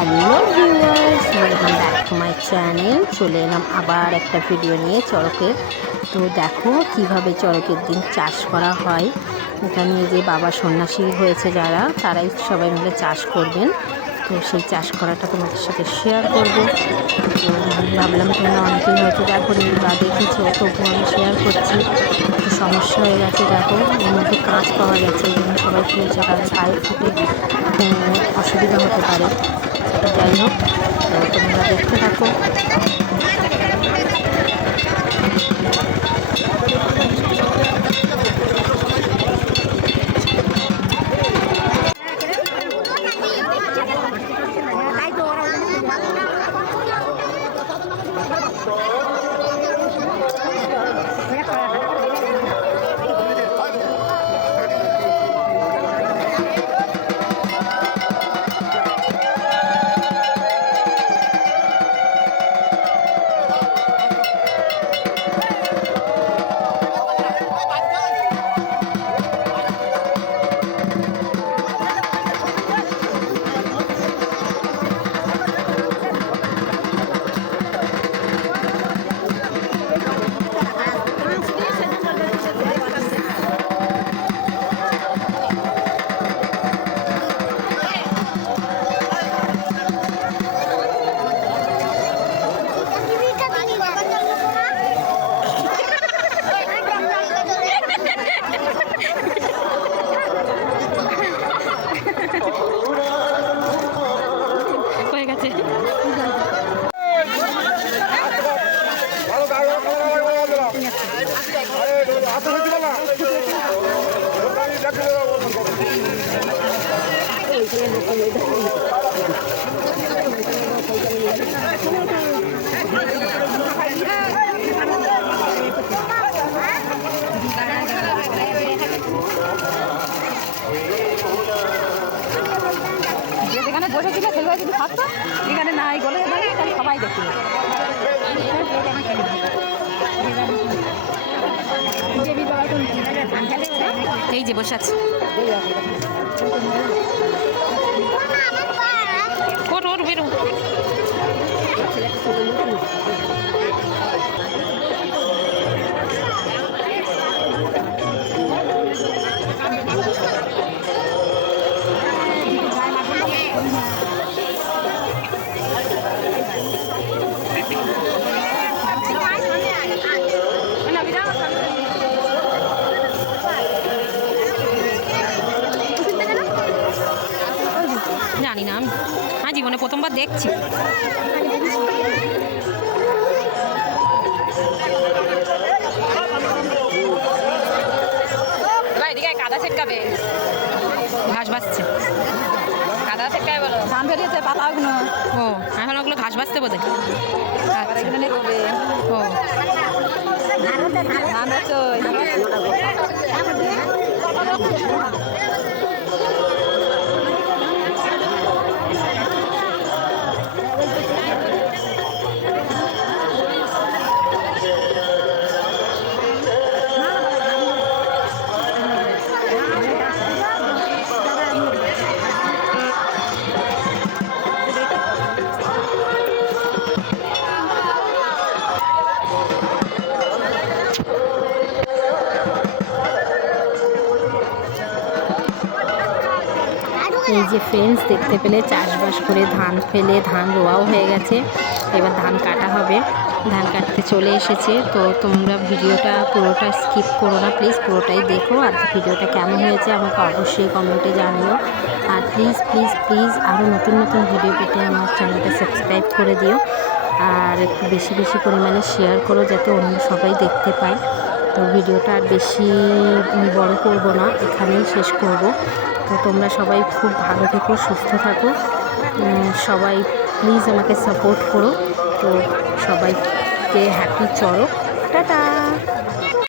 Hello viewers, welcome back to my channel. চলে এলাম আবার একটা ভিডিও নিয়ে চড়কের। তো দেখো কিভাবে চড়কের দিন চাষ করা হয়। এখানে যে বাবা সন্ন্যাসী হয়েছে যারা, তারাই সবাই মিলে চাষ করবেন। তো সেই চাষ করাটা তোমাদের সাথে শেয়ার করব। তো ভাবলাম তোমরা অনেকেই হয়তো দেখোনি বা দেখেছো, তবুও আমি শেয়ার করছি। একটু সমস্যা হয়ে গেছে, দেখো এর মধ্যে কাঁচ পাওয়া গেছে, এই জন্য সবাই খুলছে, কারণ পায়ে ফুটে অসুবিধা হতে পারে। যাই হোক, তো তোমরা দেখতে থাকো। যেখানে বসেছিল সেগুলো যদি থাকতো, এখানে নাই গলে যাবে, তাহলে সবাই দেখতে এই যে বসে আছে, বেরো। জানি না, আমি জীবনে প্রথমবার দেখছি। এদিকে কাদা ছেটকাবে, ঘাস বাজছে, কাদা ছেটকাবে বলো, ধান বেরিয়েছে পাতাগুলো। ও এখন ওগুলো ঘাস বাজতে বোধ হয়। ও ধান হচ্ছে এই যে ফ্রেন্ডস, দেখতে পেলে চাষবাস করে ধান ফেলে ধান রোয়াও হয়ে গেছে। এবার ধান কাটা হবে, ধান কাটতে চলে এসেছে। তো তোমরা ভিডিওটা পুরোটা স্কিপ করো না, প্লিজ পুরোটাই দেখো। আর ভিডিওটা কেমন হয়েছে আমাকে অবশ্যই কমেন্টে জানিও। আর প্লিজ প্লিজ প্লিজ আরও নতুন নতুন ভিডিও পেতে আমার চ্যানেলটা সাবস্ক্রাইব করে দিও। আর একটু বেশি বেশি পরিমাণে শেয়ার করো, যাতে অন্য সবাই দেখতে পায়। তো ভিডিওটা আর বেশি বড় করব না, এখানেই শেষ করব। তো তোমরা সবাই খুব ভালো থেকো, সুস্থ থাকো, সবাই প্লিজ আমাকে সাপোর্ট করো। তো সবাইকে হ্যাপি চড়ক, টাটা।